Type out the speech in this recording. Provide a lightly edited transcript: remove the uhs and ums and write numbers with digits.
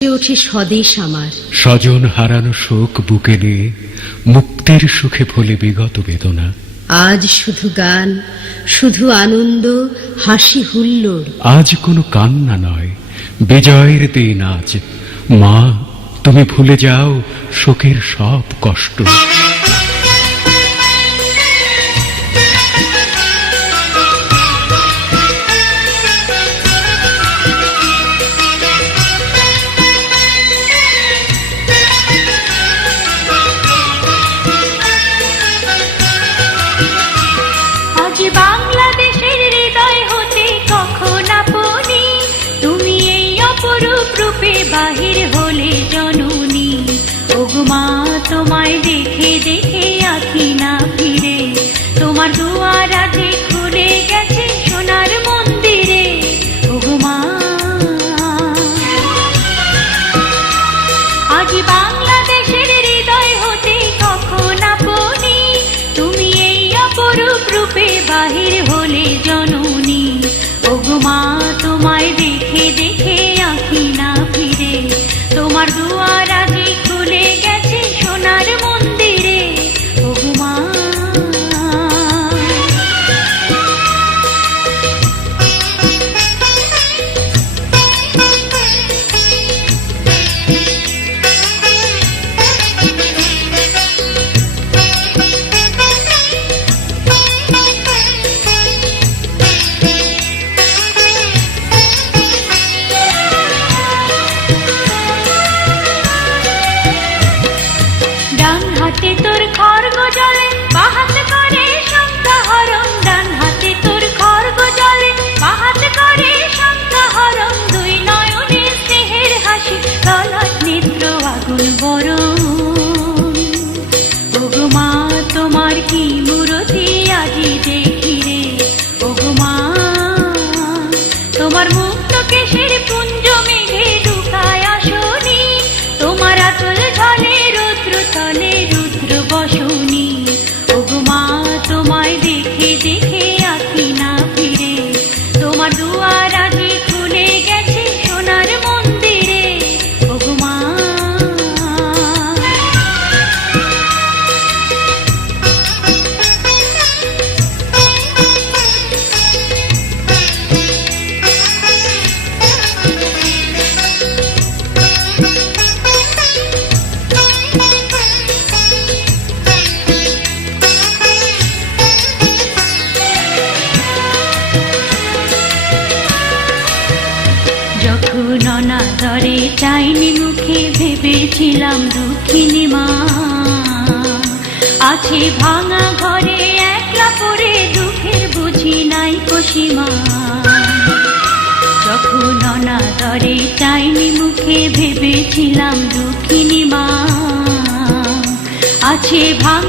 ওঠে স্বদেশ আমার, স্বজন হারানো শোক বুকে নিয়ে মুক্তির সুখে ভোলে বিগত বেদনা। আজ শুধু গান, শুধু আনন্দ, হাসি হুল্লোড়। আজ কোনো কান্না নয়, বিজয়ের দিন আজ। মা, তুমি ভুলে যাও শোকের সব কষ্ট। বাংলাদেশের হৃদয় হতে কখন আপনি তুমি এই অপরূপ রূপে বাহির হলে জননী। ওগো মা, তোমায় দেখে দেখে আঁখি না ফিরে, তোমার দুয়ার আজে খুলে গেছে সোনার মন্দিরে। ওগো মা, আজ বাংলাদেশের হৃদয় হতে কখন আপনি তুমি এই অপরূপ রূপে বাহির হলে জননী। ওগো মা, তোমায় দেখে দেখে আঁখি না ফিরে, তোমার দুয়ার আগে খুলে গেছে সোনার মন্দিরে। ওগো মা, ডান হাতে তোর খড়গ জলে, বাহাত করে শঙ্খহরণ। ডান হাতে তোর খড়গ জলে, বাহাত করে শঙ্খহরণ। দুই নয়নে স্নেহের হাসি, ললাট নেত্র আগুন বরণ। ওগো মা, তোমার কি মূরতি আজি দেখি রে। ওগো মা, তোমার মুক্ত কেশের পুঞ্জ মেঘে ঢুকায় আসনি, তোমার আচল ঝলে রুদ্র তলে রুদ্র বসনি। ওগো মা, তোমায় দেখে দেখে আঁখি না ফিরে, তোমার দুয়ার আগে খুলে গেছে সোনার মন্দিরে। ওগো মা, যখন অনাদরে চাইনি মুখে ভেবেছিলাম দুঃখিনী মা, আছে ভাঙা ঘরে একলা পড়ে দুঃখের বুঝি নাই কসীমা। যখন অনাদরে চাইনি মুখে ভেবেছিলাম দুঃখিনী মা, আছে ভাঙা